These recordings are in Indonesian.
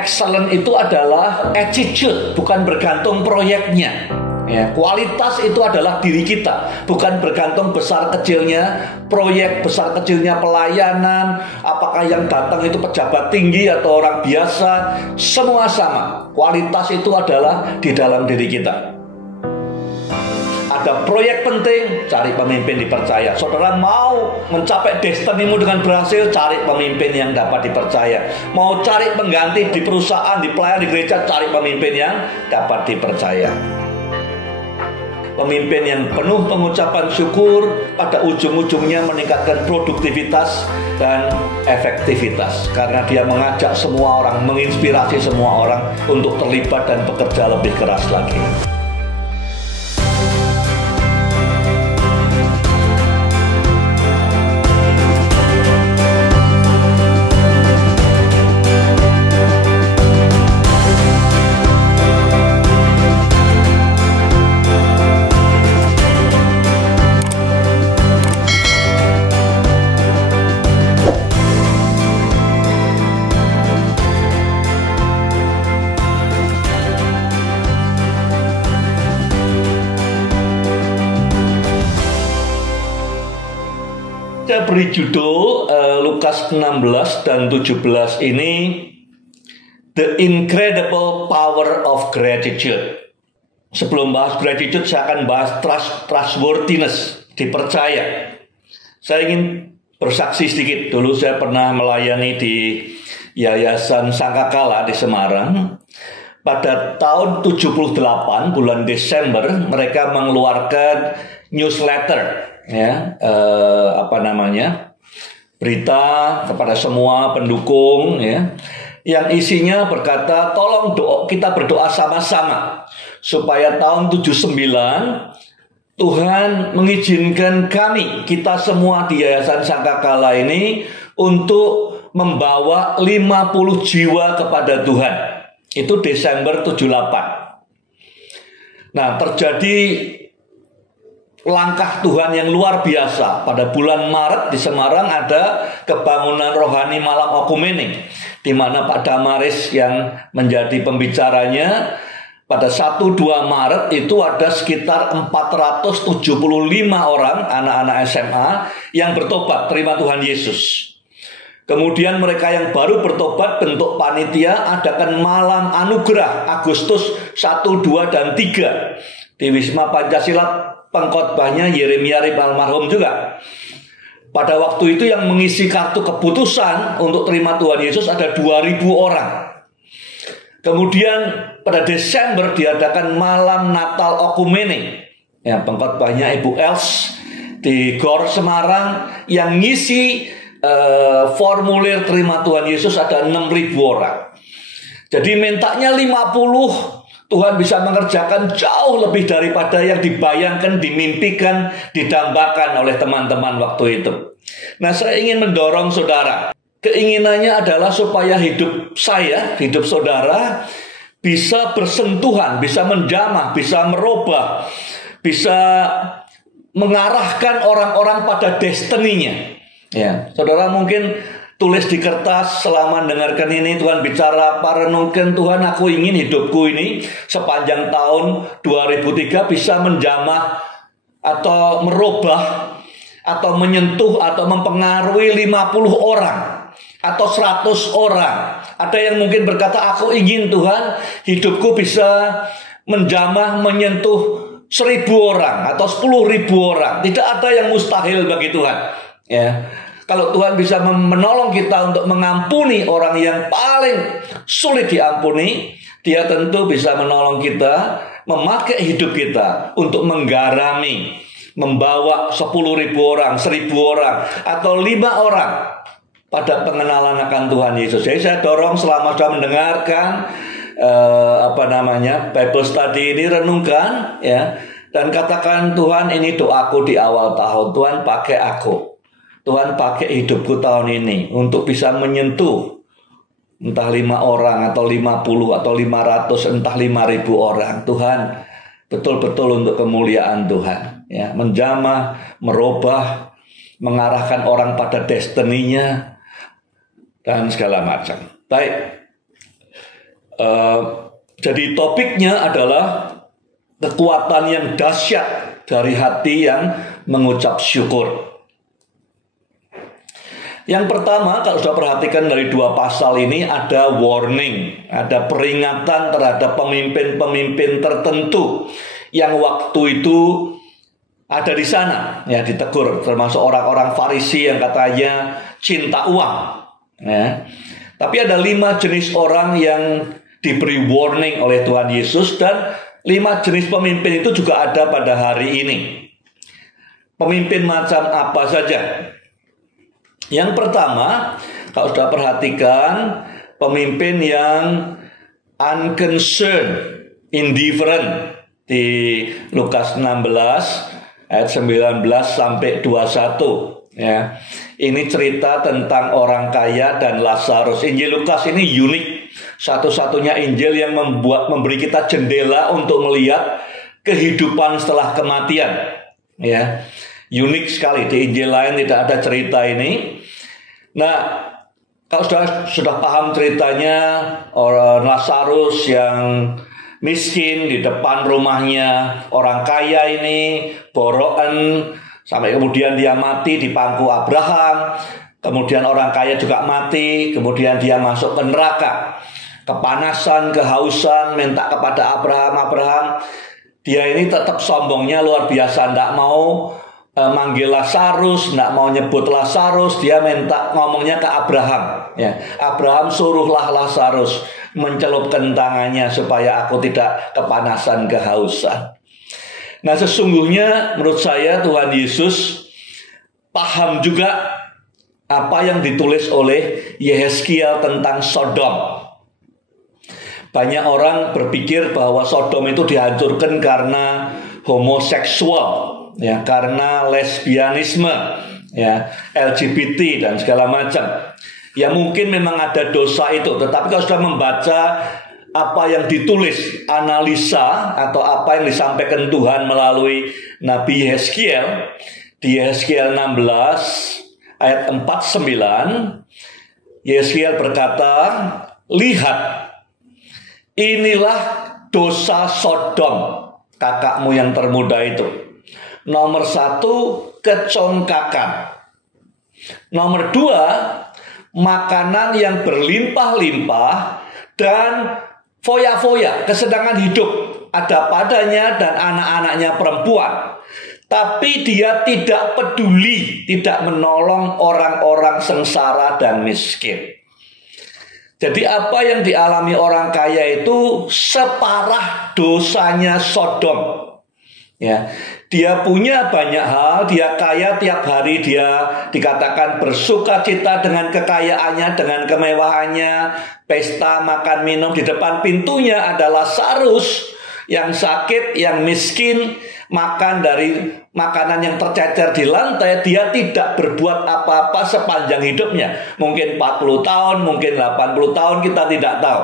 excellent itu adalah attitude, bukan bergantung proyeknya. Ya, kualitas itu adalah diri kita, bukan bergantung besar kecilnya proyek, besar kecilnya pelayanan, apakah yang datang itu pejabat tinggi atau orang biasa, semua sama. Kualitas itu adalah di dalam diri kita. Ada proyek penting, cari pemimpin dipercaya. Saudara mau mencapai destinimu dengan berhasil, cari pemimpin yang dapat dipercaya. Mau cari pengganti di perusahaan, di pelayan, di gereja, cari pemimpin yang dapat dipercaya. Pemimpin yang penuh pengucapan syukur pada ujung-ujungnya meningkatkan produktivitas dan efektivitas, karena dia mengajak semua orang, menginspirasi semua orang untuk terlibat dan bekerja lebih keras lagi. Saya beri judul Lukas 16 dan 17 ini The Incredible Power of Gratitude. Sebelum bahas gratitude, saya akan bahas trustworthiness, dipercaya. Saya ingin bersaksi sedikit. Dulu saya pernah melayani di Yayasan Sangkakala di Semarang. Pada tahun 78 bulan Desember mereka mengeluarkan newsletter, berita kepada semua pendukung, yang isinya berkata, tolong kita berdoa sama-sama supaya tahun 79 Tuhan mengizinkan kita semua di Yayasan Sangkakala ini untuk membawa 50 jiwa kepada Tuhan. Itu Desember 78. Nah, terjadi langkah Tuhan yang luar biasa. Pada bulan Maret di Semarang ada kebangunan rohani malam okumene, di mana Pak Damaris yang menjadi pembicaranya. Pada 1-2 Maret itu ada sekitar 475 orang anak-anak SMA yang bertobat terima Tuhan Yesus. Kemudian mereka yang baru bertobat bentuk panitia adakan malam anugerah Agustus 1, 2, dan 3 di Wisma Pancasila. Pengkhotbahnya Yeremia Rip almarhum juga. Pada waktu itu yang mengisi kartu keputusan untuk terima Tuhan Yesus ada 2.000 orang. Kemudian pada Desember diadakan malam Natal Okumene. Pengkhotbahnya Ibu Els di GOR Semarang, yang ngisi formulir terima Tuhan Yesus ada 6.000 orang. Jadi mintanya 50, Tuhan bisa mengerjakan jauh lebih daripada yang dibayangkan, dimimpikan, didambakan oleh teman-teman waktu itu. Nah, saya ingin mendorong saudara. Keinginannya adalah supaya hidup saya, hidup saudara bisa bersentuhan, bisa menjamah, bisa merubah, bisa mengarahkan orang-orang pada destininya. Saudara mungkin tulis di kertas selama mendengarkan ini, Tuhan bicara apa, renungkan, Tuhan aku ingin hidupku ini sepanjang tahun 2003 bisa menjamah atau merubah atau menyentuh atau mempengaruhi 50 orang atau 100 orang. Ada yang mungkin berkata, aku ingin Tuhan hidupku bisa menjamah, menyentuh 1.000 orang atau 10.000 orang. Tidak ada yang mustahil bagi Tuhan. Kalau Tuhan bisa menolong kita untuk mengampuni orang yang paling sulit diampuni, Dia tentu bisa menolong kita memakai hidup kita untuk menggarami, membawa 10.000 orang, 1.000 orang, atau 5 orang pada pengenalan akan Tuhan Yesus. Jadi saya dorong selama sudah mendengarkan Bible study ini, renungkan dan katakan, Tuhan ini doaku di awal tahun, Tuhan pakai aku. Tuhan pakai hidupku tahun ini untuk bisa menyentuh entah 5 orang atau 50 atau 500, entah 5.000 orang. Tuhan, betul-betul untuk kemuliaan Tuhan. Menjamah, merubah, mengarahkan orang pada destininya dan segala macam. Baik. Jadi topiknya adalah kekuatan yang dahsyat dari hati yang mengucap syukur. Yang pertama, kalau sudah perhatikan dari 2 pasal ini ada warning, ada peringatan terhadap pemimpin-pemimpin tertentu yang waktu itu ada di sana, ya, ditegur, termasuk orang-orang Farisi yang katanya cinta uang, ya. Tapi ada 5 jenis orang yang diberi warning oleh Tuhan Yesus, dan 5 jenis pemimpin itu juga ada pada hari ini. Pemimpin macam apa saja? Yang pertama, kalau sudah perhatikan, pemimpin yang unconcerned, indifferent di Lukas 16 ayat 19 sampai 21, ya. Ini cerita tentang orang kaya dan Lazarus. Injil Lukas ini unik, satu-satunya Injil yang memberi kita jendela untuk melihat kehidupan setelah kematian, ya. Unik sekali, di Injil lain tidak ada cerita ini. Nah, kalau sudah paham ceritanya, orang Lazarus yang miskin di depan rumahnya orang kaya ini, borokan, sampai kemudian dia mati di pangku Abraham. Kemudian orang kaya juga mati, kemudian dia masuk ke neraka. Kepanasan, kehausan, minta kepada Abraham. Dia ini tetap sombongnya luar biasa, tidak mau manggil Lazarus, tidak mau nyebut Lazarus. Dia ngomongnya ke Abraham, ya. Abraham, suruhlah Lazarus mencelupkan tangannya supaya aku tidak kepanasan, kehausan. Nah, sesungguhnya menurut saya Tuhan Yesus paham juga apa yang ditulis oleh Yehezkiel tentang Sodom. Banyak orang berpikir bahwa Sodom itu dihancurkan karena homoseksual, ya, karena lesbianisme, ya, LGBT dan segala macam. Ya, mungkin memang ada dosa itu, tetapi kalau sudah membaca apa yang ditulis, analisa atau apa yang disampaikan Tuhan melalui Nabi Yehezkiel, di Yehezkiel 16 ayat 49, Yehezkiel berkata, "Lihat, inilah dosa Sodom, kakakmu yang termuda itu. Nomor 1, kecongkakan. Nomor 2, makanan yang berlimpah-limpah dan foya-foya, kesenangan hidup ada padanya dan anak-anaknya perempuan. Tapi dia tidak peduli, tidak menolong orang-orang sengsara dan miskin." Jadi apa yang dialami orang kaya itu separah dosanya Sodom. Ya, dia punya banyak hal, dia kaya, tiap hari dia dikatakan bersuka cita dengan kekayaannya, dengan kemewahannya, pesta makan minum, di depan pintunya ada Lazarus yang sakit, yang miskin, makan dari makanan yang tercecer di lantai. Dia tidak berbuat apa-apa sepanjang hidupnya. Mungkin 40 tahun, mungkin 80 tahun, kita tidak tahu,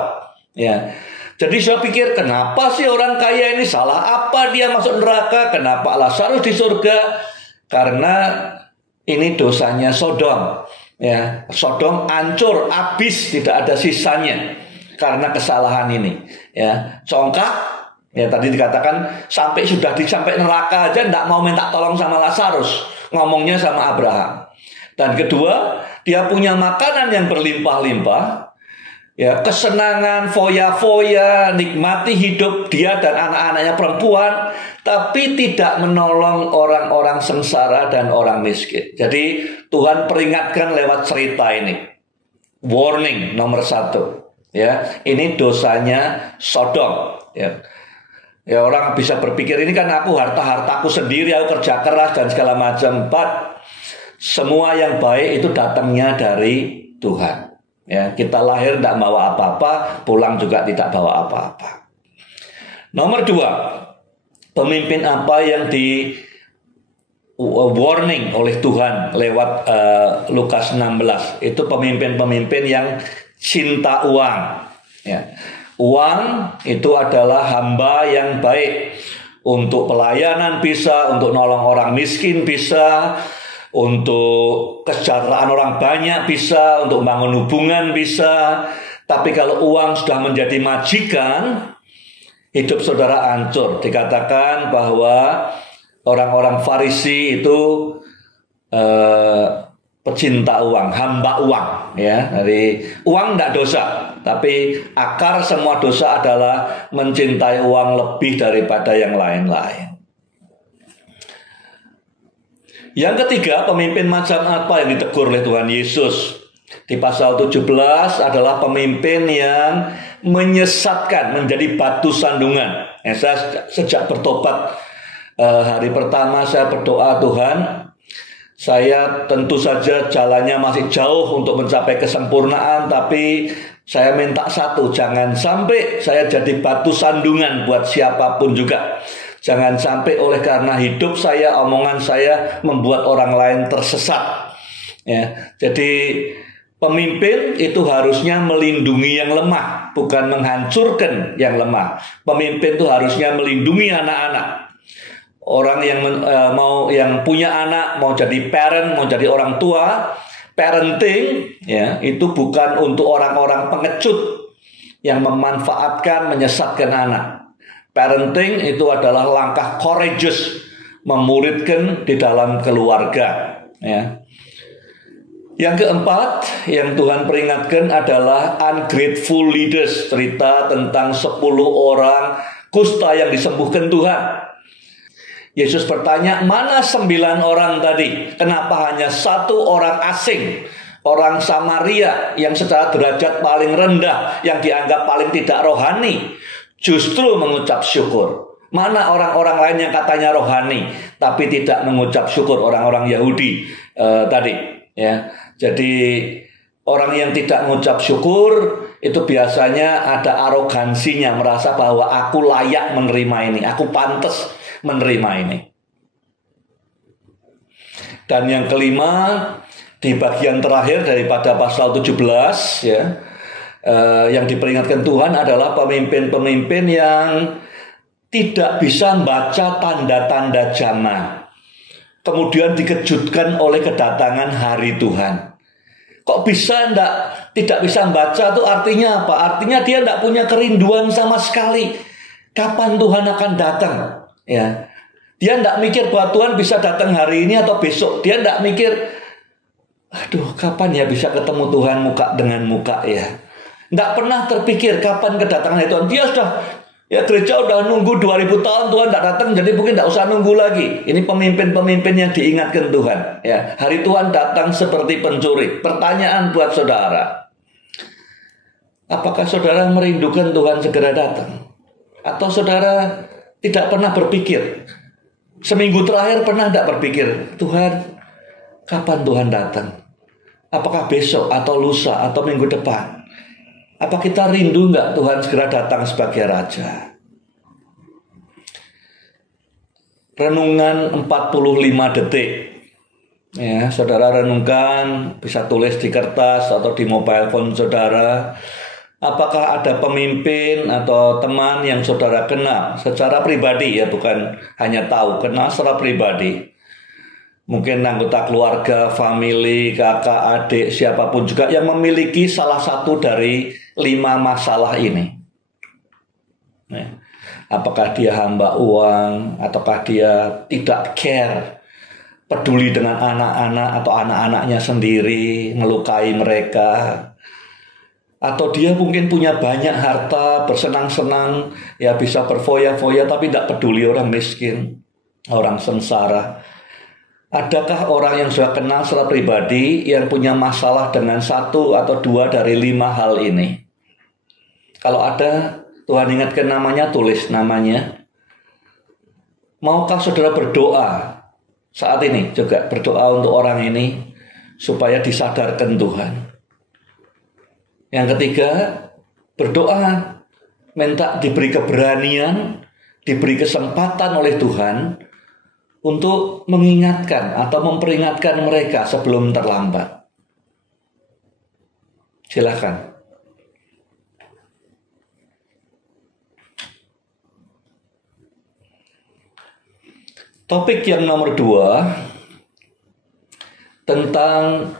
ya. Jadi saya pikir, kenapa sih orang kaya ini, salah apa dia masuk neraka? Kenapa Lazarus di surga? Karena ini dosanya Sodom, ya. Sodom hancur, habis, tidak ada sisanya karena kesalahan ini, ya. Congkak, ya, tadi dikatakan sudah sampai neraka aja tidak mau minta tolong sama Lazarus, ngomongnya sama Abraham. Dan kedua, dia punya makanan yang berlimpah-limpah, ya, kesenangan, foya-foya, nikmati hidup dia dan anak-anaknya perempuan, tapi tidak menolong orang-orang sengsara dan orang miskin. Jadi Tuhan peringatkan lewat cerita ini. Warning nomor 1, ya, ini dosanya Sodom, ya. Ya, orang bisa berpikir, ini kan aku harta-hartaku sendiri, aku kerja keras dan segala macam. But semua yang baik itu datangnya dari Tuhan. Ya, kita lahir tidak bawa apa-apa, pulang juga tidak bawa apa-apa. Nomor 2, pemimpin apa yang di warning oleh Tuhan lewat Lukas 16? Itu pemimpin-pemimpin yang cinta uang, ya. Uang itu adalah hamba yang baik. Untuk pelayanan bisa, untuk nolong orang miskin bisa, untuk kesejahteraan orang banyak bisa, untuk membangun hubungan bisa. Tapi kalau uang sudah menjadi majikan, hidup saudara hancur. Dikatakan bahwa orang-orang Farisi itu pecinta uang, hamba uang, ya. Dari uang tidak dosa, tapi akar semua dosa adalah mencintai uang lebih daripada yang lain-lain. Yang ketiga, pemimpin macam apa yang ditegur oleh Tuhan Yesus? Di pasal 17 adalah pemimpin yang menyesatkan, menjadi batu sandungan. Saya sejak bertobat hari pertama saya berdoa, Tuhan, saya tentu saja jalannya masih jauh untuk mencapai kesempurnaan, tapi saya minta satu, jangan sampai saya jadi batu sandungan buat siapapun juga. Jangan sampai oleh karena hidup saya, omongan saya membuat orang lain tersesat. Ya, jadi pemimpin itu harusnya melindungi yang lemah, bukan menghancurkan yang lemah. Pemimpin itu harusnya melindungi anak-anak. Orang yang yang punya anak, mau jadi parent, mau jadi orang tua, parenting, ya, itu bukan untuk orang-orang pengecut yang memanfaatkan, menyesatkan anak. Parenting itu adalah langkah courageous, memuridkan di dalam keluarga, ya. Yang keempat yang Tuhan peringatkan adalah ungrateful leaders. Cerita tentang 10 orang kusta yang disembuhkan Tuhan. Yesus bertanya, mana 9 orang tadi? Kenapa hanya 1 orang asing, orang Samaria yang secara derajat paling rendah, yang dianggap paling tidak rohani, justru mengucap syukur? Mana orang-orang lain yang katanya rohani tapi tidak mengucap syukur, orang-orang Yahudi tadi, ya. Jadi orang yang tidak mengucap syukur itu biasanya ada arogansinya, merasa bahwa aku layak menerima ini, aku pantas menerima ini. Dan yang kelima, di bagian terakhir daripada pasal 17, ya, yang diperingatkan Tuhan adalah pemimpin-pemimpin yang tidak bisa membaca tanda-tanda zaman, kemudian dikejutkan oleh kedatangan hari Tuhan. Kok bisa tidak bisa membaca itu artinya apa? Artinya dia tidak punya kerinduan sama sekali kapan Tuhan akan datang, ya. Dia tidak mikir bahwa Tuhan bisa datang hari ini atau besok. Dia tidak mikir, aduh, kapan ya bisa ketemu Tuhan muka dengan muka, ya. Tidak pernah terpikir kapan kedatangan Tuhan. Dia sudah, ya, gereja udah nunggu 2000 tahun Tuhan tidak datang, jadi mungkin tidak usah nunggu lagi. Ini pemimpin-pemimpin yang diingatkan Tuhan, ya. Hari Tuhan datang seperti pencuri. Pertanyaan buat saudara, apakah saudara merindukan Tuhan segera datang? Atau saudara tidak pernah berpikir, seminggu terakhir pernah tidak berpikir, Tuhan, kapan Tuhan datang? Apakah besok atau lusa atau minggu depan? Apa kita rindu nggak Tuhan segera datang sebagai Raja? Renungan 45 detik. Ya, saudara renungkan, bisa tulis di kertas atau di mobile phone saudara. Apakah ada pemimpin atau teman yang saudara kenal secara pribadi, ya, bukan hanya tahu, kenal secara pribadi. Mungkin anggota keluarga, family, kakak, adik, siapapun juga yang memiliki salah satu dari 5 masalah ini. Apakah dia hamba uang, ataukah dia tidak care, peduli dengan anak-anak atau anak-anaknya sendiri, melukai mereka, atau dia mungkin punya banyak harta, bersenang-senang, ya, bisa berfoya-foya tapi tidak peduli orang miskin, orang sengsara. Adakah orang yang sudah kenal secara pribadi yang punya masalah dengan 1 atau 2 dari 5 hal ini? Kalau ada, Tuhan ingatkan namanya, tulis namanya. Maukah saudara berdoa saat ini juga, berdoa untuk orang ini supaya disadarkan Tuhan? Yang ketiga, berdoa minta diberi keberanian, diberi kesempatan oleh Tuhan untuk mengingatkan atau memperingatkan mereka sebelum terlambat. Silakan. Topik yang nomor 2 tentang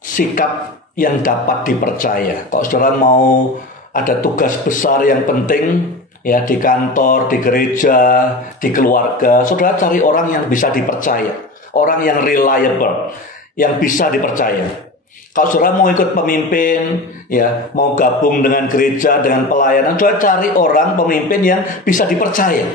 sikap yang dapat dipercaya. Kalau saudara mau ada tugas besar yang penting, ya, di kantor, di gereja, di keluarga, saudara cari orang yang bisa dipercaya, orang yang reliable, yang bisa dipercaya. Kalau saudara mau ikut pemimpin, ya, mau gabung dengan gereja, dengan pelayanan, saudara cari orang pemimpin yang bisa dipercaya.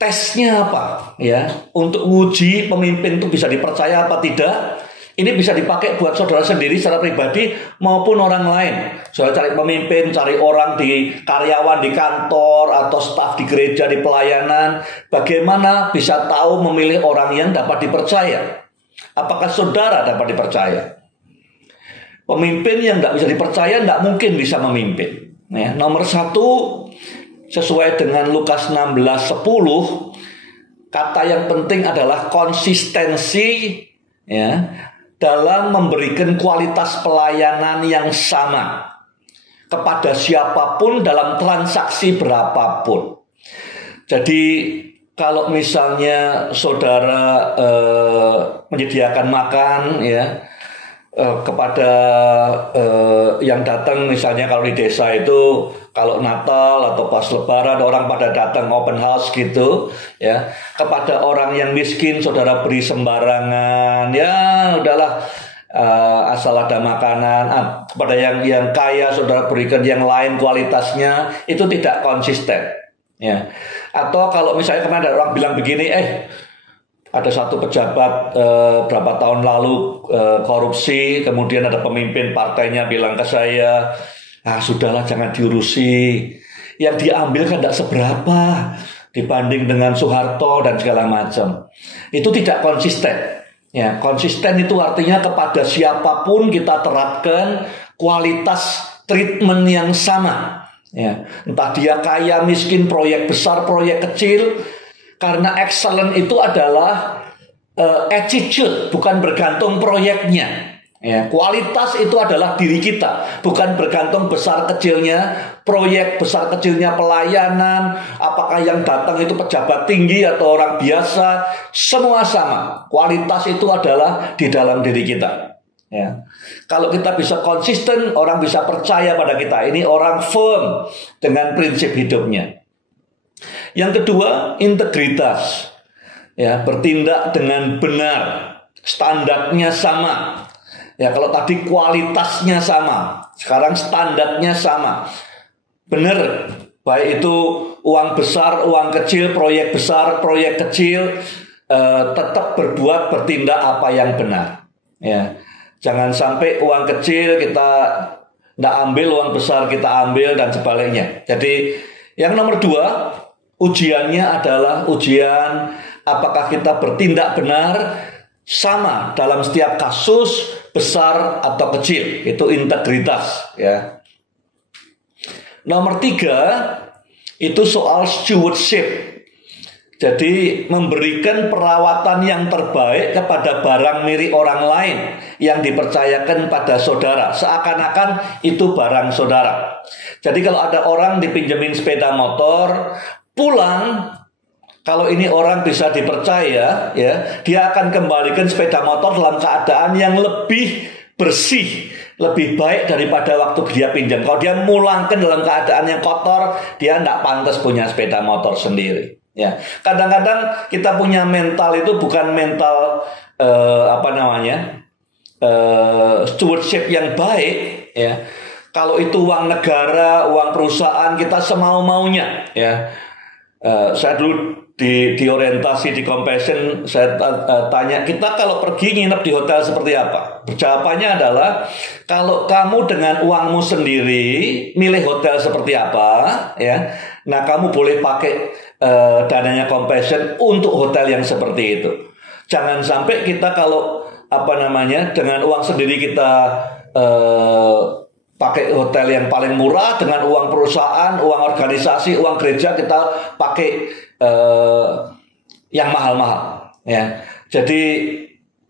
Tesnya apa? Ya, untuk uji pemimpin itu bisa dipercaya apa tidak? Ini bisa dipakai buat saudara sendiri secara pribadi maupun orang lain. Saudara cari pemimpin, cari orang di karyawan di kantor atau staf di gereja, di pelayanan. Bagaimana bisa tahu memilih orang yang dapat dipercaya? Apakah saudara dapat dipercaya? Pemimpin yang nggak bisa dipercaya nggak mungkin bisa memimpin. Ya, nomor satu, sesuai dengan Lukas 16:10, kata yang penting adalah konsistensi, ya, dalam memberikan kualitas pelayanan yang sama kepada siapapun dalam transaksi berapapun. Jadi kalau misalnya saudara menyediakan makan, ya, kepada yang datang, misalnya kalau di desa itu kalau Natal atau pas Lebaran orang pada datang open house gitu, ya, kepada orang yang miskin saudara beri sembarangan, ya udahlah, asal ada makanan. Kepada yang kaya saudara berikan yang lain kualitasnya, itu tidak konsisten, ya. Atau kalau misalnya kemarin ada orang bilang begini, ada satu pejabat berapa tahun lalu korupsi, kemudian ada pemimpin partainya bilang ke saya, sudahlah jangan diurusi, yang diambil kan tidak seberapa dibanding dengan Soeharto dan segala macam. Itu tidak konsisten. Ya, konsisten itu artinya kepada siapapun kita terapkan kualitas treatment yang sama. Ya, entah dia kaya, miskin, proyek besar, proyek kecil. Karena excellent itu adalah attitude, bukan bergantung proyeknya. Ya, kualitas itu adalah diri kita, bukan bergantung besar kecilnya proyek, besar kecilnya pelayanan, apakah yang datang itu pejabat tinggi atau orang biasa, semua sama. Kualitas itu adalah di dalam diri kita. Ya. Kalau kita bisa konsisten, orang bisa percaya pada kita. Ini orang firm dengan prinsip hidupnya. Yang kedua, integritas. Ya, bertindak dengan benar, standarnya sama. Ya, kalau tadi kualitasnya sama, sekarang standarnya sama. Benar, baik itu uang besar, uang kecil, proyek besar, proyek kecil, tetap bertindak apa yang benar. Ya, jangan sampai uang kecil kita tidak ambil, uang besar kita ambil dan sebaliknya. Jadi yang nomor dua, ujiannya adalah ujian apakah kita bertindak benar sama dalam setiap kasus, besar atau kecil. Itu integritas, ya. Nomor tiga, itu soal stewardship. Jadi memberikan perawatan yang terbaik kepada barang milik orang lain yang dipercayakan pada saudara, seakan-akan itu barang saudara. Jadi kalau ada orang dipinjemin sepeda motor, pulang, kalau ini orang bisa dipercaya, ya, dia akan kembalikan sepeda motor dalam keadaan yang lebih bersih, lebih baik daripada waktu dia pinjam. Kalau dia mulangkan dalam keadaan yang kotor, dia tidak pantas punya sepeda motor sendiri. Ya, kadang-kadang kita punya mental itu bukan mental stewardship yang baik, ya. Kalau itu uang negara, uang perusahaan, kita semau-maunya, ya. Saya dulu di orientasi di Compassion, saya tanya, kita kalau pergi nginep di hotel seperti apa? Jawabannya adalah, kalau kamu dengan uangmu sendiri milih hotel seperti apa, ya, nah kamu boleh pakai dananya Compassion untuk hotel yang seperti itu. Jangan sampai kita kalau dengan uang sendiri kita pakai hotel yang paling murah, dengan uang perusahaan, uang organisasi, uang gereja kita pakai yang mahal-mahal. Ya, jadi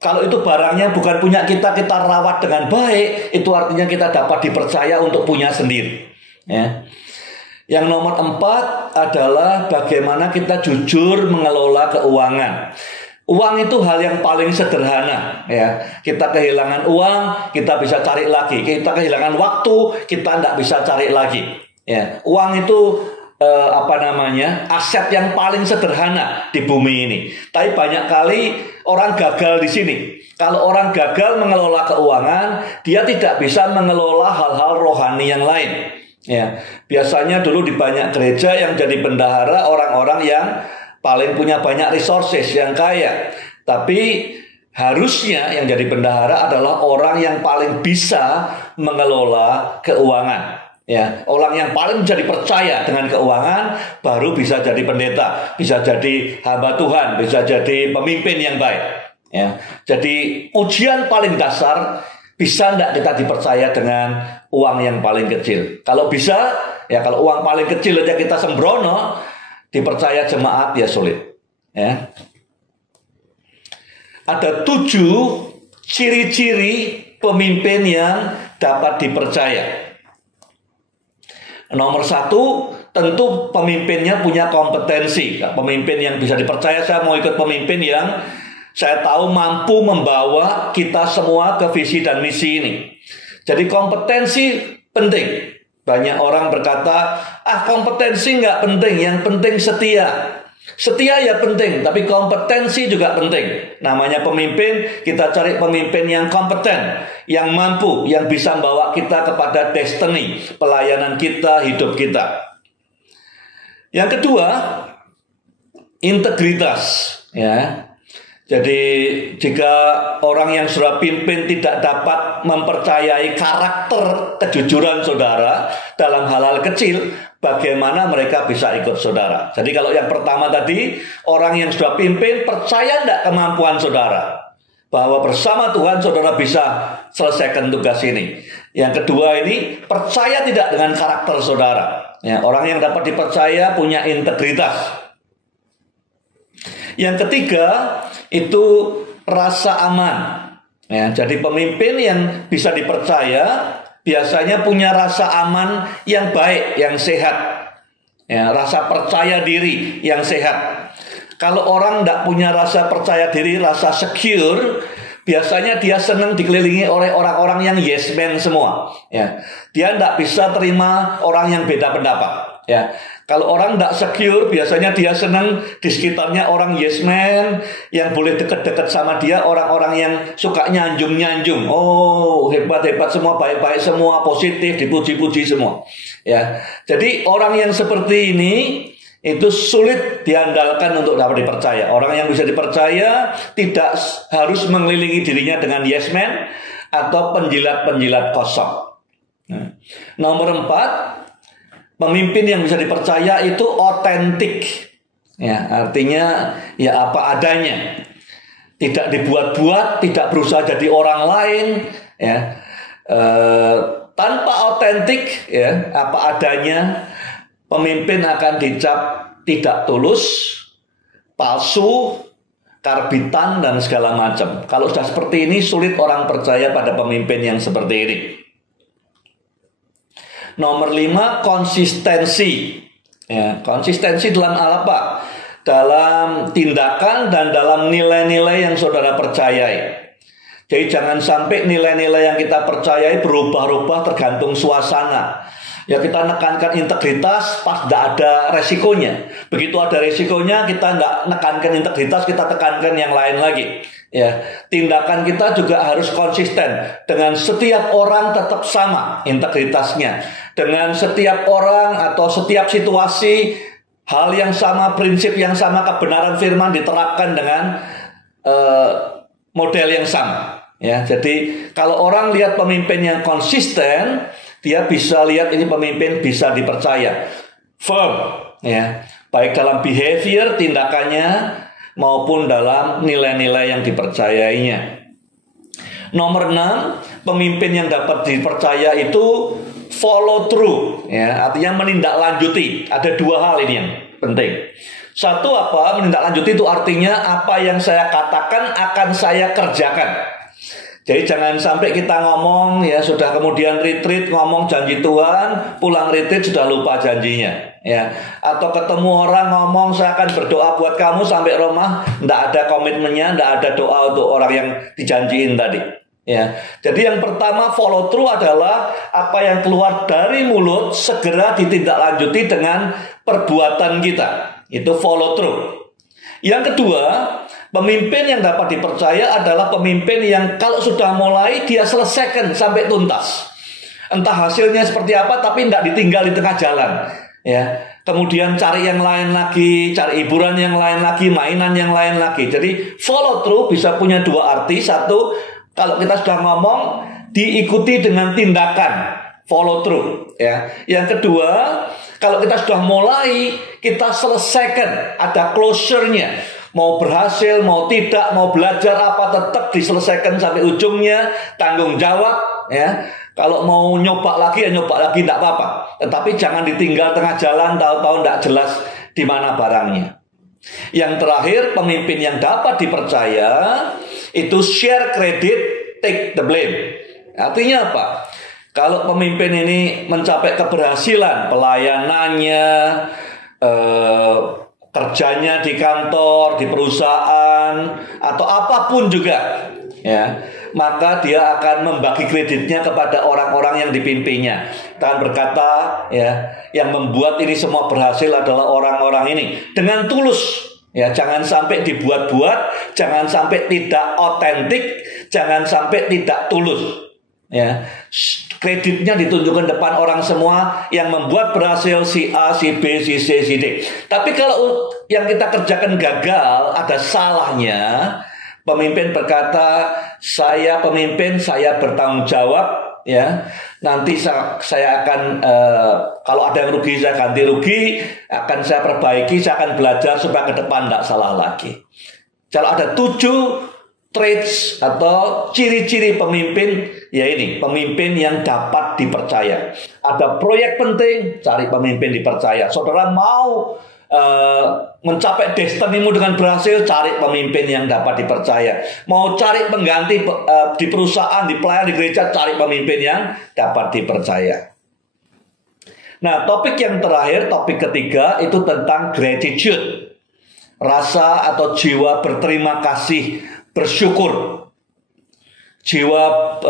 kalau itu barangnya bukan punya kita, kita rawat dengan baik, itu artinya kita dapat dipercaya untuk punya sendiri. Ya. Yang nomor 4 adalah bagaimana kita jujur mengelola keuangan. Uang itu hal yang paling sederhana, ya. Kita kehilangan uang, kita bisa cari lagi. Kita kehilangan waktu, kita tidak bisa cari lagi. Ya, uang itu aset yang paling sederhana di bumi ini. Tapi banyak kali orang gagal di sini. Kalau orang gagal mengelola keuangan, dia tidak bisa mengelola hal-hal rohani yang lain. Ya, biasanya dulu di banyak gereja yang jadi bendahara orang-orang yang paling punya banyak resources, yang kaya. Tapi harusnya yang jadi bendahara adalah orang yang paling bisa mengelola keuangan. Ya, orang yang paling bisa dipercaya dengan keuangan baru bisa jadi pendeta, bisa jadi hamba Tuhan, bisa jadi pemimpin yang baik. Ya, jadi ujian paling dasar, bisa tidak kita dipercaya dengan uang yang paling kecil? Kalau bisa, ya kalau uang paling kecil aja kita sembrono, dipercaya jemaat ya sulit. Ya. Ada 7 ciri-ciri pemimpin yang dapat dipercaya. Nomor 1, tentu pemimpinnya punya kompetensi. Pemimpin yang bisa dipercaya, saya mau ikut pemimpin yang saya tahu mampu membawa kita semua ke visi dan misi ini. Jadi kompetensi penting. Banyak orang berkata, kompetensi nggak penting, yang penting setia. Setia ya penting, tapi kompetensi juga penting. Namanya pemimpin, kita cari pemimpin yang kompeten, yang mampu, yang bisa membawa kita kepada destiny, pelayanan kita, hidup kita. Yang kedua, integritas. Ya. Jadi jika orang yang sudah pimpin tidak dapat mempercayai karakter kejujuran saudara dalam hal-hal kecil, bagaimana mereka bisa ikut saudara? Jadi kalau yang pertama tadi, orang yang sudah pimpin percaya tidak kemampuan saudara, bahwa bersama Tuhan saudara bisa selesaikan tugas ini. Yang kedua ini, percaya tidak dengan karakter saudara. Ya, orang yang dapat dipercaya punya integritas. Yang ketiga itu rasa aman. Ya, jadi pemimpin yang bisa dipercaya biasanya punya rasa aman yang baik, yang sehat. Ya, rasa percaya diri yang sehat. Kalau orang tidak punya rasa percaya diri, rasa secure, biasanya dia senang dikelilingi oleh orang-orang yang yes man semua. Ya, dia tidak bisa terima orang yang beda pendapat. Ya, kalau orang tidak secure, biasanya dia senang di sekitarnya orang yes man, yang boleh dekat-dekat sama dia, orang-orang yang suka nyanjung-nyanjung. Oh, hebat-hebat semua, baik-baik semua, positif, dipuji-puji semua. Ya, jadi orang yang seperti ini itu sulit diandalkan untuk dapat dipercaya. Orang yang bisa dipercaya tidak harus mengelilingi dirinya dengan yes man atau penjilat-penjilat kosong. Nomor 4, pemimpin yang bisa dipercaya itu otentik. Ya, artinya ya apa adanya. Tidak dibuat-buat, tidak berusaha jadi orang lain, ya. Tanpa otentik, ya, apa adanya, pemimpin akan dicap tidak tulus, palsu, karbitan dan segala macam. Kalau sudah seperti ini, sulit orang percaya pada pemimpin yang seperti ini. Nomor 5, konsistensi. Ya, konsistensi dalam hal apa? Dalam tindakan dan dalam nilai-nilai yang saudara percayai. Jadi jangan sampai nilai-nilai yang kita percayai berubah-ubah tergantung suasana. Ya, kita nekankan integritas pas tidak ada resikonya. Begitu ada resikonya, kita tidak nekankan integritas, kita tekankan yang lain lagi. Ya, tindakan kita juga harus konsisten. Dengan setiap orang tetap sama integritasnya. Dengan setiap orang atau setiap situasi, hal yang sama, prinsip yang sama, kebenaran firman diterapkan dengan model yang sama. Ya, jadi kalau orang lihat pemimpin yang konsisten, dia bisa lihat ini pemimpin bisa dipercaya, firm, ya, baik dalam behavior tindakannya maupun dalam nilai-nilai yang dipercayainya. Nomor 6, pemimpin yang dapat dipercaya itu follow through, ya, artinya menindaklanjuti. Ada 2 hal ini yang penting. Satu apa? Menindaklanjuti itu artinya apa yang saya katakan akan saya kerjakan. Jadi jangan sampai kita ngomong ya sudah kemudian retreat ngomong janji Tuhan, pulang retreat sudah lupa janjinya ya. Atau ketemu orang ngomong saya akan berdoa buat kamu sampai rumah enggak ada komitmennya, enggak ada doa untuk orang yang dijanjiin tadi. Ya. Jadi yang pertama follow through adalah apa yang keluar dari mulut segera ditindaklanjuti dengan perbuatan kita. Itu follow through. Yang kedua, pemimpin yang dapat dipercaya adalah pemimpin yang kalau sudah mulai dia selesaikan sampai tuntas. Entah hasilnya seperti apa tapi tidak ditinggal di tengah jalan. Ya. Kemudian cari yang lain lagi, cari hiburan yang lain lagi, mainan yang lain lagi. Jadi follow through bisa punya dua arti. Satu, kalau kita sudah ngomong diikuti dengan tindakan, follow through. Ya. Yang kedua, kalau kita sudah mulai, kita selesaikan, ada closure-nya. Mau berhasil, mau tidak, mau belajar apa, tetap diselesaikan sampai ujungnya, tanggung jawab. Ya. Kalau mau nyoba lagi, ya nyoba lagi, tidak apa-apa. Tetapi jangan ditinggal tengah jalan, tahu-tahu tidak jelas di mana barangnya. Yang terakhir, pemimpin yang dapat dipercaya, itu share credit, take the blame. Artinya apa? Kalau pemimpin ini mencapai keberhasilan, pelayanannya, kerjanya di kantor, di perusahaan, atau apapun juga, ya, maka dia akan membagi kreditnya kepada orang-orang yang dipimpinnya. Dan berkata, ya, yang membuat ini semua berhasil adalah orang-orang ini dengan tulus. Ya, jangan sampai dibuat-buat, jangan sampai tidak otentik, jangan sampai tidak tulus. Ya, kreditnya ditunjukkan depan orang semua yang membuat berhasil si A, si B, si C, si D. Tapi kalau yang kita kerjakan gagal, ada salahnya. Pemimpin berkata, saya pemimpin, saya bertanggung jawab. Ya, nanti saya akan kalau ada yang rugi saya ganti rugi, akan saya perbaiki, saya akan belajar supaya ke depan tidak salah lagi. Kalau ada 7 traits atau ciri-ciri pemimpin, ya ini pemimpin yang dapat dipercaya. Ada proyek penting, cari pemimpin dipercaya. Saudara mau mencapai destinimu dengan berhasil, cari pemimpin yang dapat dipercaya. Mau cari pengganti di perusahaan, di pelayan, di gereja, cari pemimpin yang dapat dipercaya. Nah, topik yang terakhir, topik ketiga itu tentang gratitude. Rasa atau jiwa berterima kasih, bersyukur. Jiwa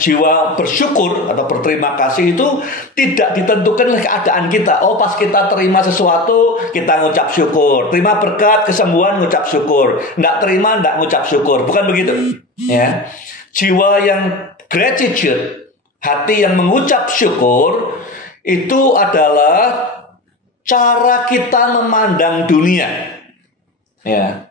jiwa bersyukur atau berterima kasih itu tidak ditentukan oleh keadaan kita. Oh, pas kita terima sesuatu kita ngucap syukur, terima berkat kesembuhan ngucap syukur, tidak terima tidak ngucap syukur, bukan begitu. Ya, jiwa yang gratitude, hati yang mengucap syukur itu adalah cara kita memandang dunia. Ya.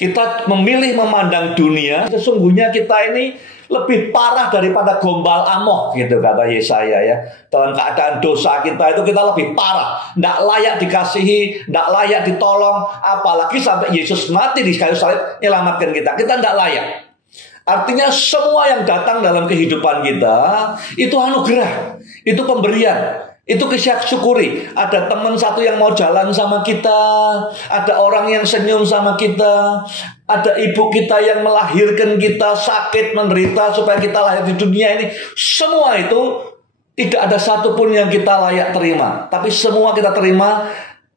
Kita memilih memandang dunia, sesungguhnya kita ini lebih parah daripada gombal amoh, gitu kata Yesaya ya. Dalam keadaan dosa kita itu kita lebih parah, tidak layak dikasihi, tidak layak ditolong, apalagi sampai Yesus mati di kayu salib menyelamatkan kita. Kita tidak layak. Artinya semua yang datang dalam kehidupan kita itu anugerah, itu pemberian. Itu kita syukuri. Ada teman satu yang mau jalan sama kita, ada orang yang senyum sama kita, ada ibu kita yang melahirkan kita, sakit, menderita supaya kita lahir di dunia ini. Semua itu tidak ada satupun yang kita layak terima, tapi semua kita terima.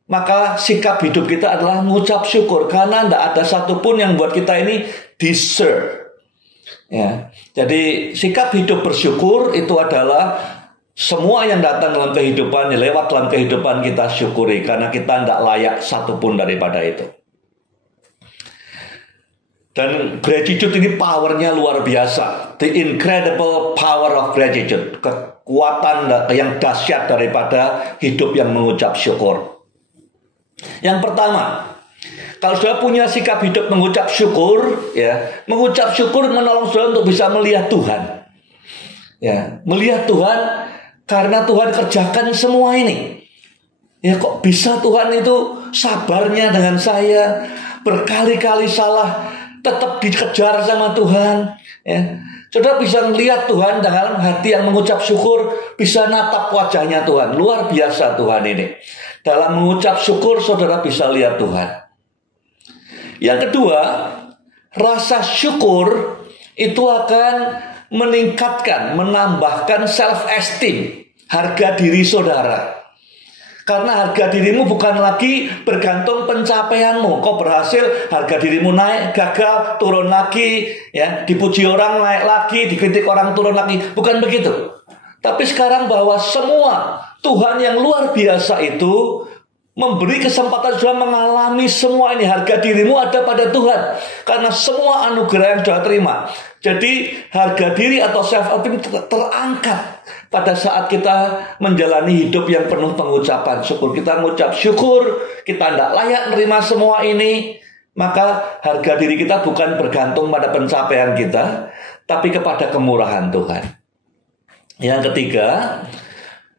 Maka sikap hidup kita adalah mengucap syukur, karena tidak ada satupun yang buat kita ini deserve. Ya. Jadi sikap hidup bersyukur itu adalah semua yang datang dalam kehidupan, lewat dalam kehidupan kita syukuri, karena kita tidak layak satupun daripada itu. Dan gratitude ini powernya luar biasa. The incredible power of gratitude. Kekuatan yang dahsyat daripada hidup yang mengucap syukur. Yang pertama, kalau sudah punya sikap hidup mengucap syukur, ya, mengucap syukur menolong saudara untuk bisa melihat Tuhan. Ya, melihat Tuhan. Karena Tuhan kerjakan semua ini. Ya, kok bisa Tuhan itu sabarnya dengan saya, berkali-kali salah, tetap dikejar sama Tuhan. Ya, saudara bisa melihat Tuhan dengan hati yang mengucap syukur, bisa natap wajahnya Tuhan. Luar biasa Tuhan ini. Dalam mengucap syukur, saudara bisa lihat Tuhan. Yang kedua, rasa syukur itu akan meningkatkan, menambahkan self-esteem, harga diri saudara. Karena harga dirimu bukan lagi bergantung pencapaianmu. Kau berhasil, harga dirimu naik, gagal, turun lagi, ya, dipuji orang naik lagi, dikritik orang turun lagi. Bukan begitu. Tapi sekarang bahwa semua Tuhan yang luar biasa itu memberi kesempatan sudah mengalami semua ini. Harga dirimu ada pada Tuhan. Karena semua anugerah yang sudah terima. Jadi harga diri atau self-esteem terangkat pada saat kita menjalani hidup yang penuh pengucapan syukur. Kita mengucap syukur, kita tidak layak menerima semua ini. Maka harga diri kita bukan bergantung pada pencapaian kita, tapi kepada kemurahan Tuhan. Yang ketiga,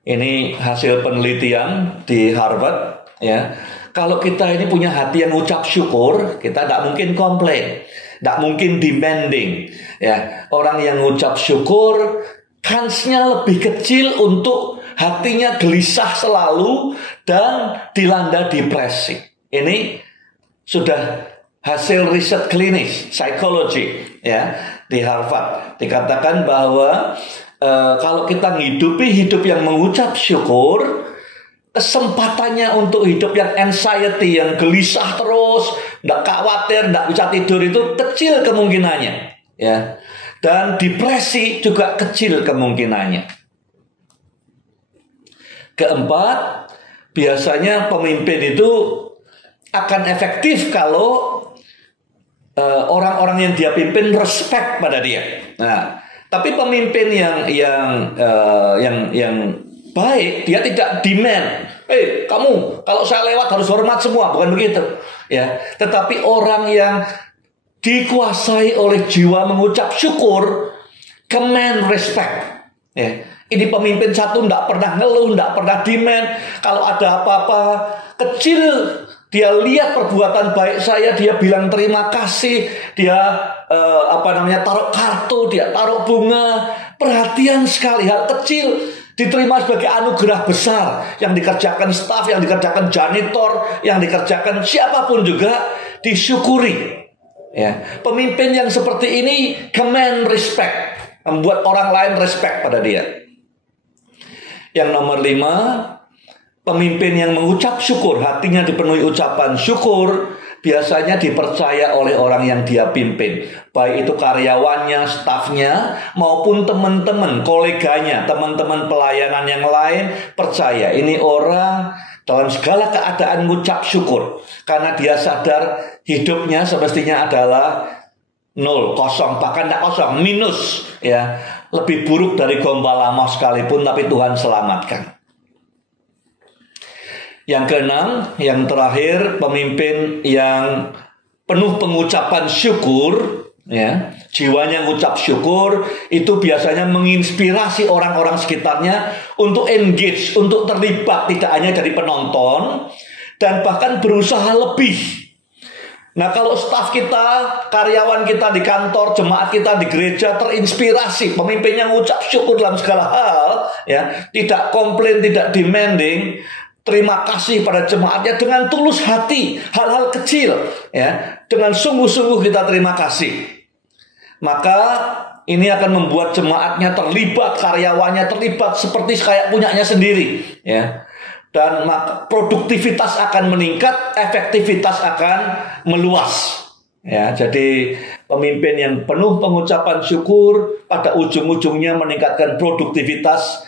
ini hasil penelitian di Harvard, ya. Kalau kita ini punya hati yang ucap syukur, kita tidak mungkin komplain, tidak mungkin demanding, ya. Orang yang ucap syukur, kansnya lebih kecil untuk hatinya gelisah selalu dan dilanda depresi. Ini sudah hasil riset klinis psikologi, ya, di Harvard. Dikatakan bahwa kalau kita menghidupi hidup yang mengucap syukur, kesempatannya untuk hidup yang anxiety, yang gelisah terus, tidak khawatir, tidak bisa tidur itu kecil kemungkinannya, ya. Dan depresi juga kecil kemungkinannya. Keempat, biasanya pemimpin itu akan efektif kalau orang-orang yang dia pimpin respect pada dia. Nah, tapi pemimpin yang baik, dia tidak demand. Kamu kalau saya lewat harus hormat semua, bukan begitu, ya. Tetapi orang yang dikuasai oleh jiwa mengucap syukur, command respect, ya. Ini pemimpin satu tidak pernah ngeluh, tidak pernah demand. Kalau ada apa-apa kecil, dia lihat perbuatan baik saya, dia bilang terima kasih, dia taruh kartu, dia taruh bunga, perhatian sekali, hal kecil diterima sebagai anugerah besar yang dikerjakan staf, yang dikerjakan janitor, yang dikerjakan siapapun juga disyukuri. Ya, pemimpin yang seperti ini command respect, membuat orang lain respect pada dia. Yang nomor 5, pemimpin yang mengucap syukur, hatinya dipenuhi ucapan syukur, biasanya dipercaya oleh orang yang dia pimpin. Baik itu karyawannya, stafnya, maupun teman-teman, koleganya, teman-teman pelayanan yang lain, percaya ini orang dalam segala keadaan mengucap syukur. Karena dia sadar hidupnya semestinya adalah 0, kosong, bahkan tidak kosong, minus, ya. Lebih buruk dari Gombalama sekalipun, tapi Tuhan selamatkan. Yang keenam, yang terakhir, pemimpin yang penuh pengucapan syukur, ya, jiwanya mengucap syukur, itu biasanya menginspirasi orang-orang sekitarnya untuk engage, untuk terlibat, tidak hanya dari penonton, dan bahkan berusaha lebih. Nah, kalau staf kita, karyawan kita di kantor, jemaat kita di gereja terinspirasi, pemimpinnya mengucap syukur dalam segala hal, ya, tidak komplain, tidak demanding, terima kasih pada jemaatnya dengan tulus hati, hal-hal kecil, ya, dengan sungguh-sungguh kita terima kasih. Maka ini akan membuat jemaatnya terlibat, karyawannya terlibat seperti kayak punyanya sendiri, ya. Dan maka produktivitas akan meningkat, efektivitas akan meluas. Ya, jadi pemimpin yang penuh pengucapan syukur pada ujung-ujungnya meningkatkan produktivitas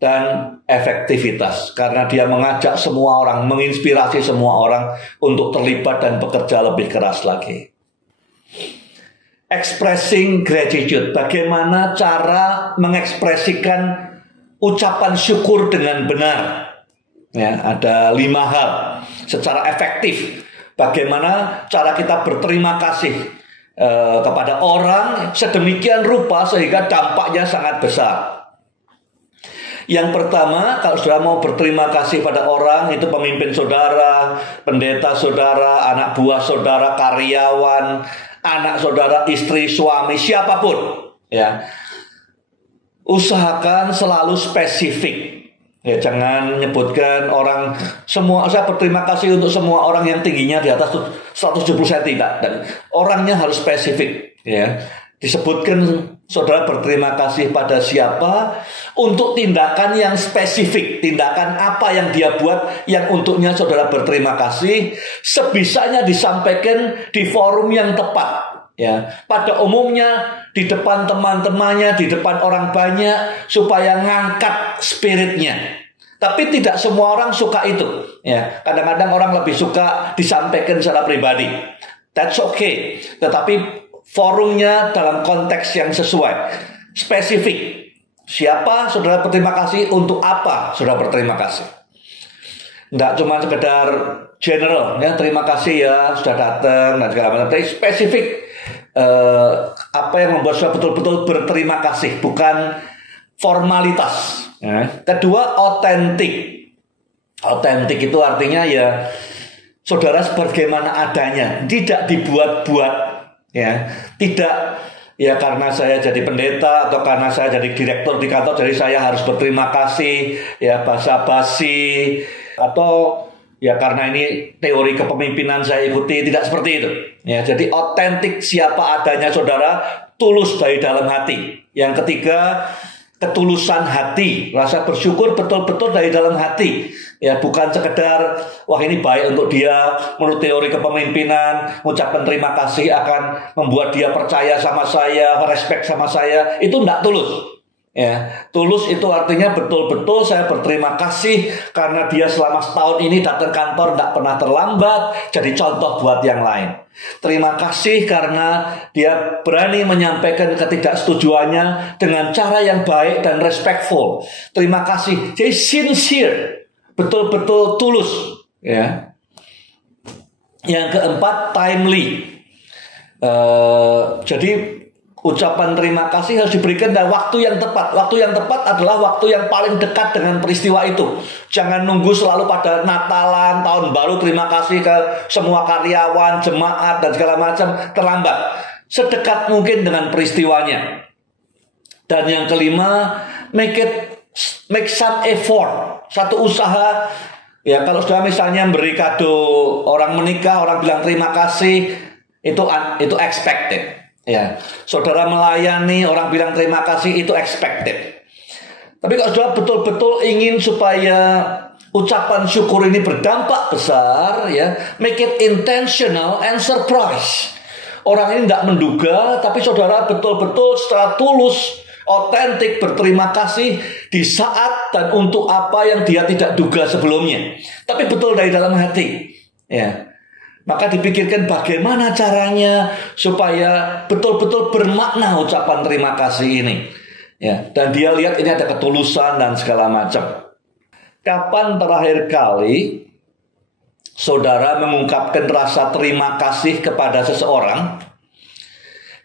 dan efektivitas, karena dia mengajak semua orang, menginspirasi semua orang untuk terlibat dan bekerja lebih keras lagi. Expressing gratitude, bagaimana cara mengekspresikan ucapan syukur dengan benar. Ya, ada 5 hal secara efektif. Bagaimana cara kita berterima kasih kepada orang sedemikian rupa sehingga dampaknya sangat besar. Yang pertama, kalau saudara mau berterima kasih pada orang, itu pemimpin saudara, pendeta saudara, anak buah saudara, karyawan, anak saudara, istri, suami, siapapun, ya, usahakan selalu spesifik. Ya, jangan menyebutkan orang semua. Saya berterima kasih untuk semua orang yang tingginya di atas 170 cm, dan orangnya harus spesifik, ya. Disebutkan saudara berterima kasih pada siapa untuk tindakan yang spesifik, tindakan apa yang dia buat yang untuknya saudara berterima kasih, sebisanya disampaikan di forum yang tepat. Ya, pada umumnya di depan teman-temannya, di depan orang banyak, supaya ngangkat spiritnya. Tapi tidak semua orang suka itu. Ya, kadang-kadang orang lebih suka disampaikan secara pribadi. That's okay. Tetapi forumnya dalam konteks yang sesuai, spesifik. Siapa saudara berterima kasih, untuk apa saudara berterima kasih. Tidak cuma sekedar general, ya terima kasih ya sudah datang dan segala macam. Tapi spesifik, apa yang membuat saudara betul-betul berterima kasih, bukan formalitas. Ya. Kedua, otentik. Otentik itu artinya ya saudara sebagaimana adanya, tidak dibuat-buat. Ya, tidak ya karena saya jadi pendeta atau karena saya jadi direktur di kantor jadi saya harus berterima kasih, ya basa-basi, atau ya karena ini teori kepemimpinan saya ikuti, tidak seperti itu. Ya, jadi otentik siapa adanya saudara, tulus dari dalam hati. Yang ketiga, ketulusan hati, rasa bersyukur betul-betul dari dalam hati. Ya, bukan sekedar wah ini baik untuk dia, menurut teori kepemimpinan, mengucapkan terima kasih akan membuat dia percaya sama saya, respect sama saya, itu tidak tulus. Ya, tulus itu artinya betul-betul saya berterima kasih karena dia selama setahun ini datang kantor tidak pernah terlambat, jadi contoh buat yang lain. Terima kasih karena dia berani menyampaikan ketidaksetujuannya dengan cara yang baik dan respectful. Terima kasih, jadi sincere, betul-betul tulus. Ya. Yang keempat, timely. Jadi ucapan terima kasih harus diberikan dalam waktu yang tepat. Waktu yang tepat adalah waktu yang paling dekat dengan peristiwa itu. Jangan nunggu selalu pada Natalan, tahun baru terima kasih ke semua karyawan, jemaat dan segala macam, terlambat. Sedekat mungkin dengan peristiwanya. Dan yang kelima, make some effort, satu usaha. Ya, kalau sudah misalnya beri kado orang menikah, orang bilang terima kasih, itu expected. Ya, saudara melayani, orang bilang terima kasih, itu expected. Tapi kalau saudara betul-betul ingin supaya ucapan syukur ini berdampak besar, ya, make it intentional and surprise. Orang ini tidak menduga, tapi saudara betul-betul secara tulus, otentik berterima kasih di saat dan untuk apa yang dia tidak duga sebelumnya. Tapi betul dari dalam hati. Ya. Maka dipikirkan bagaimana caranya supaya betul-betul bermakna ucapan terima kasih ini. Ya, dan dia lihat ini ada ketulusan dan segala macam. Kapan terakhir kali saudara mengungkapkan rasa terima kasih kepada seseorang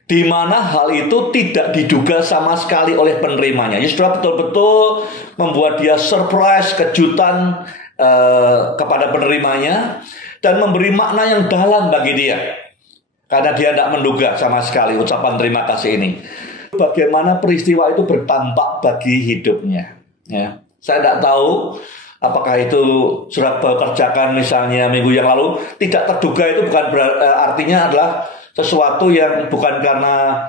di mana hal itu tidak diduga sama sekali oleh penerimanya? Ya, saudara betul-betul membuat dia surprise, kejutan kepada penerimanya, dan memberi makna yang dalam bagi dia. Karena dia tidak menduga sama sekali ucapan terima kasih ini. Bagaimana peristiwa itu berdampak bagi hidupnya. Ya. Saya tidak tahu apakah itu sudah bekerjakan misalnya minggu yang lalu. Tidak terduga itu bukan artinya adalah sesuatu yang bukan karena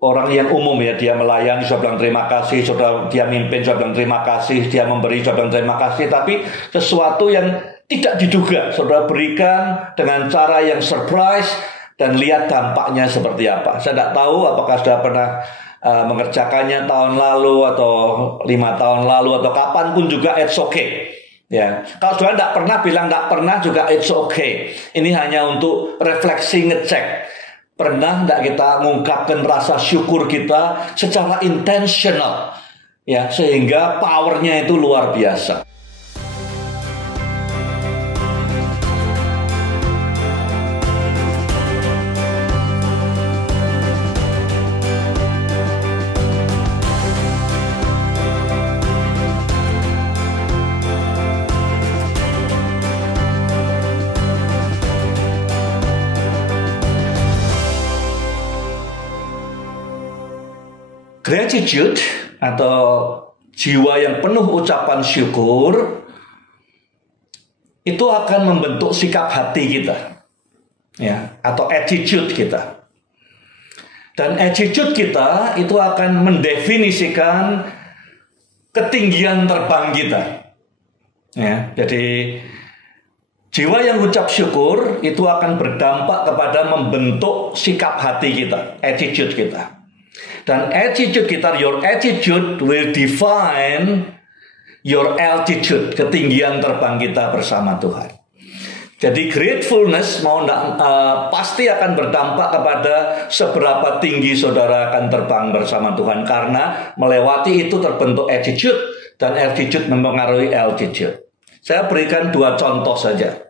orang yang umum, ya, dia melayani, sudah bilang terima kasih, sudah dia mimpin, sudah bilang terima kasih, dia memberi, sudah bilang terima kasih, tapi sesuatu yang tidak diduga, saudara berikan dengan cara yang surprise dan lihat dampaknya seperti apa. Saya tidak tahu apakah sudah pernah mengerjakannya tahun lalu atau 5 tahun lalu atau kapanpun juga, it's okay. Ya, kalau saudara tidak pernah bilang tidak pernah juga it's okay. Ini hanya untuk refleksi, ngecek. Pernah tidak kita mengungkapkan rasa syukur kita secara intentional, ya, sehingga powernya itu luar biasa. Gratitude atau jiwa yang penuh ucapan syukur itu akan membentuk sikap hati kita, ya, atau attitude kita. Dan attitude kita itu akan mendefinisikan ketinggian terbang kita. Ya, jadi jiwa yang ucap syukur itu akan berdampak kepada membentuk sikap hati kita, attitude kita. Dan attitude kita, your attitude will define your altitude, ketinggian terbang kita bersama Tuhan. Jadi gratefulness pasti akan berdampak kepada seberapa tinggi saudara akan terbang bersama Tuhan. Karena melewati itu terbentuk attitude, dan attitude mempengaruhi altitude. Saya berikan 2 contoh saja.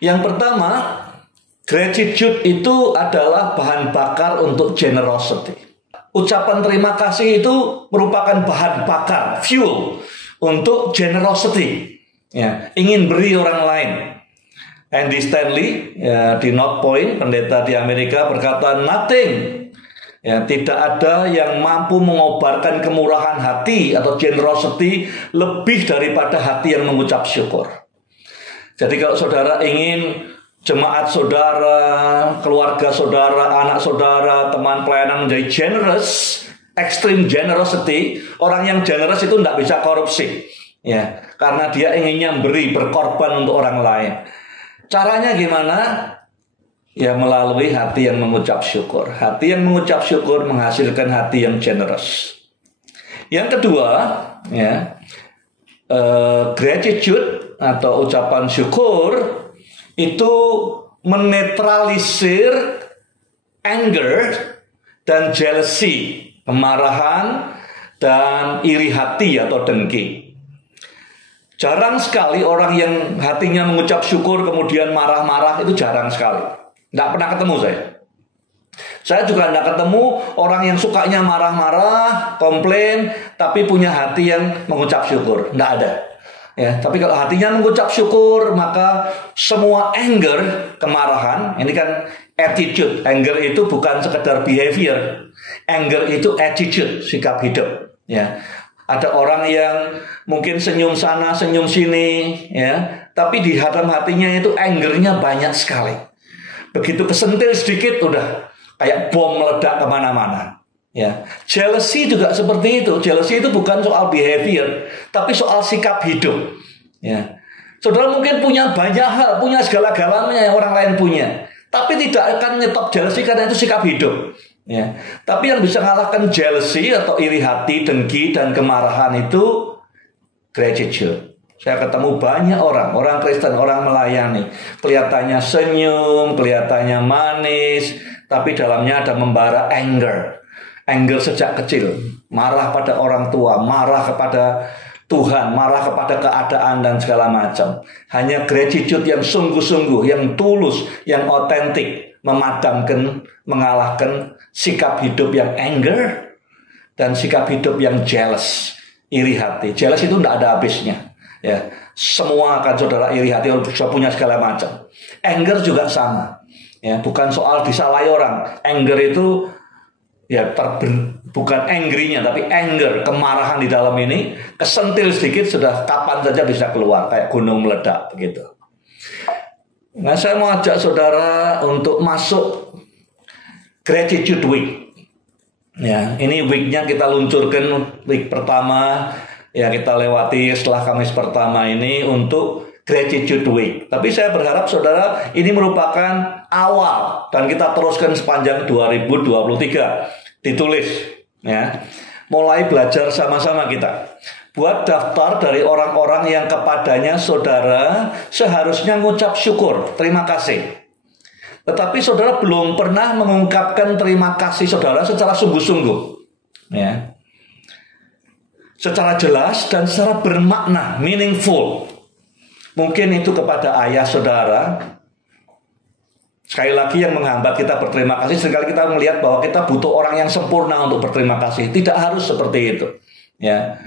Yang pertama, gratitude itu adalah bahan bakar untuk generosity. Ucapan terima kasih itu merupakan bahan bakar, fuel untuk generosity. Ya, ingin beri orang lain. Andy Stanley di North Point, pendeta di Amerika, berkata, nothing, tidak ada yang mampu mengobarkan kemurahan hati atau generosity lebih daripada hati yang mengucap syukur. Jadi kalau saudara ingin jemaat saudara, keluarga saudara, anak saudara, teman pelayanan menjadi generous, extreme generosity, orang yang generous itu tidak bisa korupsi. Ya, karena dia inginnya beri, berkorban untuk orang lain. Caranya gimana? Ya, melalui hati yang mengucap syukur. Hati yang mengucap syukur menghasilkan hati yang generous. Yang kedua, gratitude atau ucapan syukur itu menetralisir anger dan jealousy, kemarahan dan iri hati atau dengki. Jarang sekali orang yang hatinya mengucap syukur kemudian marah-marah, itu jarang sekali. Nggak pernah ketemu saya. Saya juga nggak ketemu orang yang sukanya marah-marah, komplain, tapi punya hati yang mengucap syukur. Nggak ada. Ya, tapi kalau hatinya mengucap syukur, maka semua anger, kemarahan, ini kan attitude. Anger itu bukan sekedar behavior. Anger itu attitude, sikap hidup. Ya. Ada orang yang mungkin senyum sana, senyum sini, ya, tapi di dalam hatinya itu angernya banyak sekali. Begitu kesentil sedikit, udah kayak bom meledak kemana-mana. Ya, jealousy juga seperti itu. Jealousy itu bukan soal behavior, tapi soal sikap hidup. Ya, saudara mungkin punya banyak hal, punya segala-galanya yang orang lain punya, tapi tidak akan nyetop jealousy karena itu sikap hidup. Ya, tapi yang bisa mengalahkan jealousy atau iri hati, dengki dan kemarahan itu gratitude. Saya ketemu banyak orang Kristen, orang melayani, kelihatannya senyum, kelihatannya manis, tapi dalamnya ada membara anger sejak kecil, marah pada orang tua, marah kepada Tuhan, marah kepada keadaan dan segala macam. Hanya gratitude yang sungguh-sungguh, yang tulus, yang otentik, memadamkan, mengalahkan sikap hidup yang anger dan sikap hidup yang jealous, iri hati. Jealous itu tidak ada habisnya. Ya, semua akan saudara iri hati, punya segala macam. Anger juga sama. Ya, bukan soal disalahi orang. Anger itu ya bukan angry-nya, tapi anger, kemarahan di dalam ini, kesentil sedikit sudah kapan saja bisa keluar, kayak gunung meledak begitu. Nah, saya mau ajak saudara untuk masuk Gratitude Week. Ya, ini weeknya kita luncurkan week pertama, ya kita lewati setelah Kamis pertama ini untuk Gratitude Week. Tapi saya berharap saudara ini merupakan awal dan kita teruskan sepanjang 2023. Ditulis, ya. Mulai belajar sama-sama kita. Buat daftar dari orang-orang yang kepadanya saudara seharusnya ngucap syukur, terima kasih. Tetapi saudara belum pernah mengungkapkan terima kasih saudara secara sungguh-sungguh, ya, secara jelas dan secara bermakna, meaningful. Mungkin itu kepada ayah saudara. Sekali lagi yang menghambat kita berterima kasih, seringkali kita melihat bahwa kita butuh orang yang sempurna untuk berterima kasih. Tidak harus seperti itu, ya.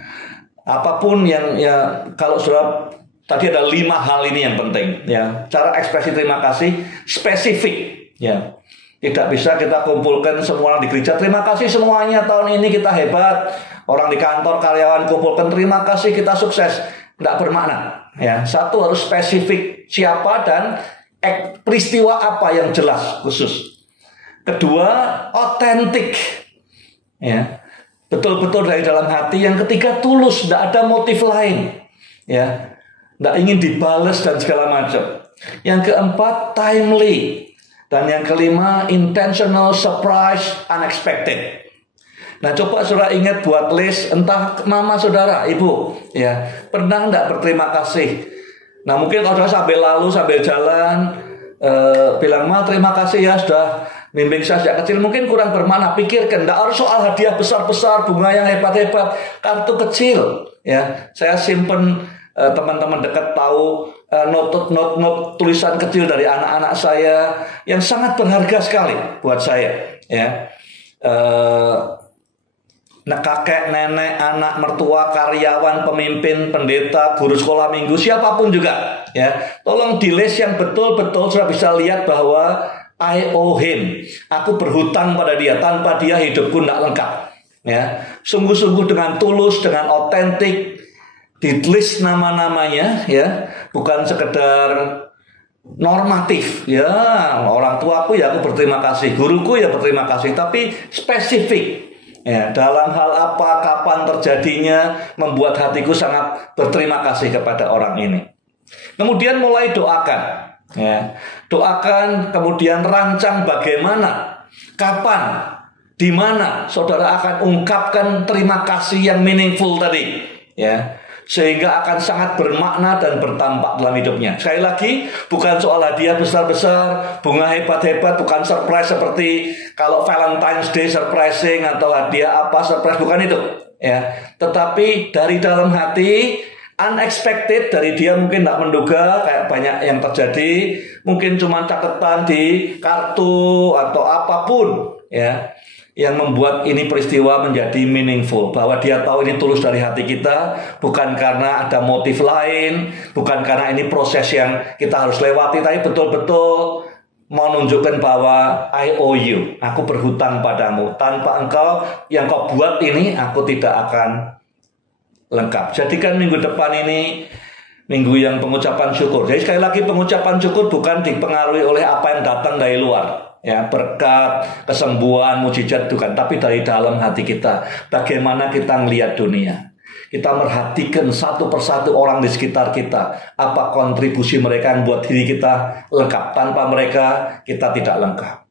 Apapun yang, ya, kalau saudara, tadi ada 5 hal ini yang penting, ya. Cara ekspresi terima kasih spesifik, ya. Tidak bisa kita kumpulkan semua orang di gereja, terima kasih semuanya tahun ini kita hebat. Orang di kantor, karyawan kumpulkan terima kasih kita sukses. Tidak bermakna, ya. Satu harus spesifik siapa dan peristiwa apa yang jelas khusus. Kedua, otentik. Ya. Betul-betul dari dalam hati. Yang ketiga, tulus, tidak ada motif lain. Ya. Tidak ingin dibales dan segala macam. Yang keempat, timely. Dan yang kelima, intentional, surprise, unexpected. Nah, coba saudara ingat buat list, entah mama saudara, ibu, ya, pernah enggak berterima kasih? Nah, mungkin kalau saudara sambil lalu, sambil jalan, bilang, Ma, terima kasih ya sudah bimbing saya sejak kecil. Mungkin kurang bermakna. Pikirkan, enggak harus soal hadiah besar-besar, bunga yang hebat-hebat, kartu kecil. Ya, saya simpen, teman-teman dekat tahu, not tulisan kecil dari anak-anak saya yang sangat berharga sekali buat saya. Ya. Kakek, nenek, anak, mertua, karyawan, pemimpin, pendeta, guru sekolah minggu, siapapun juga, ya. Tolong di list yang betul-betul sudah bisa lihat bahwa I owe him. Aku berhutang pada dia. Tanpa dia hidupku tidak lengkap. Ya, sungguh-sungguh dengan tulus, dengan otentik, di list nama-namanya, ya, bukan sekedar normatif. Ya, orang tuaku ya aku berterima kasih, guruku ya berterima kasih, tapi spesifik. Ya, dalam hal apa, kapan terjadinya, membuat hatiku sangat berterima kasih kepada orang ini. Kemudian mulai doakan. Ya, doakan, kemudian rancang bagaimana, kapan, di mana saudara akan ungkapkan terima kasih yang meaningful tadi. Ya, sehingga akan sangat bermakna dan berdampak dalam hidupnya. Sekali lagi, bukan soal hadiah besar-besar, bunga hebat-hebat, bukan surprise seperti kalau Valentine's Day surprising atau hadiah apa surprise, bukan itu. Ya, tetapi dari dalam hati, unexpected, dari dia mungkin tidak menduga, kayak banyak yang terjadi, mungkin cuma catatan di kartu atau apapun, ya, yang membuat ini peristiwa menjadi meaningful, bahwa dia tahu ini tulus dari hati kita, bukan karena ada motif lain, bukan karena ini proses yang kita harus lewati, tapi betul-betul mau menunjukkan bahwa I owe you, aku berhutang padamu, tanpa engkau yang kau buat ini aku tidak akan lengkap. Jadikan minggu depan ini minggu yang pengucapan syukur. Jadi sekali lagi, pengucapan syukur bukan dipengaruhi oleh apa yang datang dari luar, ya, berkat, kesembuhan, mujizat, bukan, tapi dari dalam hati kita. Bagaimana kita melihat dunia, kita merhatikan satu persatu orang di sekitar kita, apa kontribusi mereka yang buat diri kita lengkap. Tanpa mereka kita tidak lengkap.